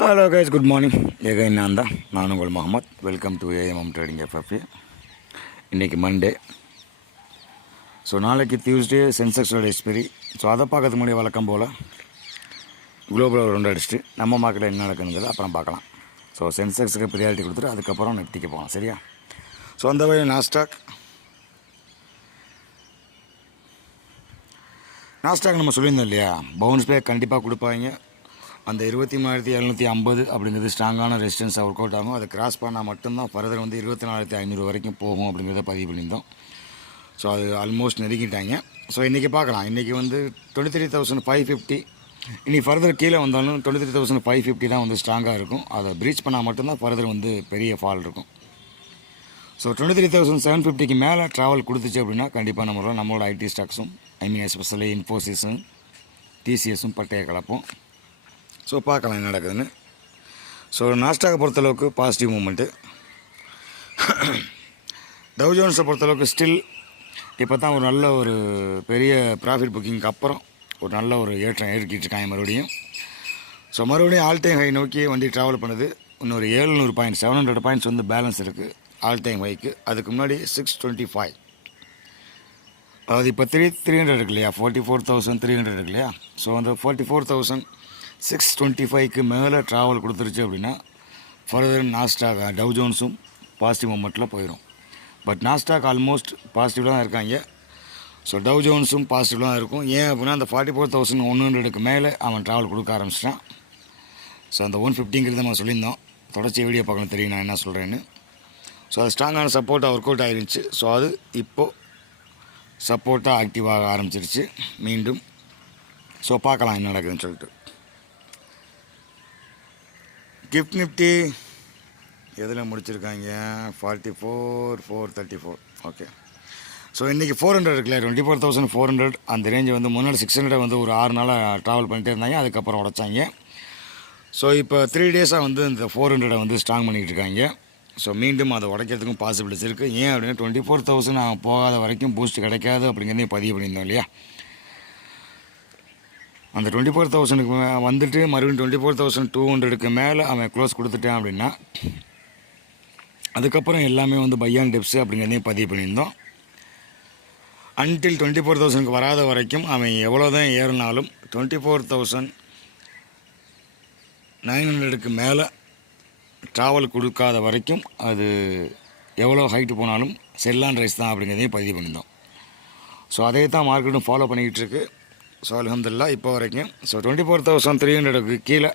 Hello guys, good morning. Again நான் உங்கள் Mohammed. Welcome to AMM trading FFA. இன்றைக்கி Monday. So நாளைக்கு டியூஸ்டே சென்செக்ஸோட எக்ஸ்பெரி. ஸோ அதை பார்க்கறதுக்கு முன்னாடி வழக்கம் போல் குளோபல் ரவுண்ட் அடிச்சுட்டு நம்ம மார்க்கெட்டில் என்ன நடக்குங்கிறது அப்புறம் பார்க்கலாம். ஸோ சென்செக்ஸுக்கு ப்ரியாரிட்டி கொடுத்துட்டு அதுக்கப்புறம் நிஃப்டிக்கு போகலாம், சரியா? ஸோ அந்த வகையில் நாஸ்டாக் நம்ம சொல்லியிருந்தோம் இல்லையா, பவுன்ஸ் பேக் கண்டிப்பாக கொடுப்பாங்க. அந்த 23,750 அப்படிங்கிறது ஸ்ட்ராங்கான ரெசிஸ்டன்ஸாக ஒர்க் அவுட் ஆகும். அதை கிராஸ் பண்ணால் மட்டும்தான் ஃபர்தர் 24,500 வரைக்கும் போகும் அப்படிங்கிறத பதிவு பண்ணியிருந்தோம். ஸோ அது ஆல்மோஸ்ட் நெருங்கிட்டாங்க. ஸோ இன்றைக்கி பார்க்கலாம். இன்றைக்கி 23,550. இனி ஃபர்தர் கீழே வந்தாலும் 23,550 தான் ஸ்ட்ராங்காக இருக்கும். அதை ப்ரீச் பண்ணால் மட்டும்தான் ஃபர்தர் பெரிய ஃபால் இருக்கும். ஸோ 23,750க்கு மேலே ட்ராவல் கொடுத்துச்சு அப்படின்னா கண்டிப்பாக நம்மளோட ஐடி ஸ்டாக்ஸும், எஸ்பெஷலி இன்ஃபோசிஸும் டிசிஎஸும் பட்டையை கலப்போம். ஸோ பார்க்கலாம் என்ன நடக்குதுன்னு. ஸோ நாஸ்டாக்கை பொறுத்தளவுக்கு பாசிட்டிவ் மூமெண்ட்டு. டவ் ஜோன்ஸை பொறுத்தளவுக்கு ஸ்டில் இப்போ தான் ஒரு நல்ல ஒரு பெரிய ப்ராஃபிட் புக்கிங்க்கு அப்புறம் ஒரு நல்ல ஒரு ஏற்றம் ஏறிக்கிட்டு இருக்காங்க மறுபடியும். ஸோ மறுபடியும் ஆல் டைம் ஹை நோக்கி வண்டி ட்ராவல் பண்ணுது. இன்னொரு 700 பாயிண்ட்ஸ், 700 பாயிண்ட்ஸ் பேலன்ஸ் இருக்குது ஆல் டைம் ஹைக்கு. அதுக்கு முன்னாடி 625, அதாவது இப்போ 300 இருக்கு இல்லையா, 44,300 இருக்கு இல்லையா. ஸோ அந்த 44,625க்கு மேலே ட்ராவல் கொடுத்துருச்சு அப்படின்னா ஃபர்தர் நாஸ்டாக் டவ் ஜோன்ஸும் பாசிட்டிவ் மூமெண்ட்டில் போயிடும். பட் நாஸ்டாக் ஆல்மோஸ்ட் பாசிட்டிவாக தான் இருக்காங்க. ஸோ டவ் ஜோன்ஸும் பாசிட்டிவாக தான் இருக்கும். ஏன் அப்படின்னா அந்த 44,100க்கு மேலே அவன் ட்ராவல் கொடுக்க ஆரம்பிச்சிட்டான். ஸோ அந்த 150ங்கிறது நம்ம சொல்லியிருந்தோம். தொடர்ச்சி வீடியோ பார்க்கணும், தெரியும் நான் என்ன சொல்கிறேன்னு. ஸோ அது ஸ்ட்ராங்கான சப்போர்ட்டாக ஒர்க் அவுட் ஆகிருந்துச்சு. ஸோ அது இப்போது சப்போர்ட்டாக ஆக்டிவாக ஆரம்பிச்சிருச்சு மீண்டும். ஸோ பார்க்கலாம் என்ன நடக்குதுன்னு சொல்லிட்டு. கிஃப்ட் நிஃப்டி எதில் முடிச்சிருக்காங்க? 44,434. ஓகே. ஸோ இன்றைக்கி 400 இருக்குல்ல, 24,400 அந்த ரேஞ்சு முன்னாடி 600 ஒரு 6 நாளாக ட்ராவல் பண்ணிகிட்டே இருந்தாங்க. அதுக்கப்புறம் உடைச்சாங்க. ஸோ இப்போ 3 டேஸாக இந்த 400 ஸ்ட்ராங் பண்ணிகிட்டு இருக்காங்க. ஸோ மீண்டும் அதை உடைக்கிறதுக்கும் பாசிபிலிட்டிஸ் இருக்குது. ஏன் அப்படின்னா 24,000 போகாத வரைக்கும் பூஸ்ட் கிடைக்காது அப்படிங்கிறதையும் பதிவு பண்ணியிருந்தோம் இல்லையா. அந்த 24,000க்கு வந்துட்டு மறுபடியும் 24,200க்கு மேலே அவன் க்ளோஸ் கொடுத்துட்டான் அப்படின்னா அதுக்கப்புறம் எல்லாமே பை அண்ட் டிப்ஸு அப்படிங்கிறதையும் பதிவு பண்ணியிருந்தோம். அன்டில் 24,000க்கு வராத வரைக்கும் அவன் எவ்வளோ தான் ஏறினாலும் 24,900க்கு மேலே ட்ராவல் கொடுக்காத வரைக்கும் அது எவ்வளோ ஹைட்டு போனாலும் செல்லான் ரைஸ் தான் அப்படிங்கிறதையும் பதிவு பண்ணியிருந்தோம். ஸோ அதே தான் மார்க்கெட்டும் ஃபாலோ பண்ணிக்கிட்டு இருக்கு. ஸோ அல்ஹம்துலில்லாஹ் இப்போ வரைக்கும். ஸோ 24,300க்கு கீழே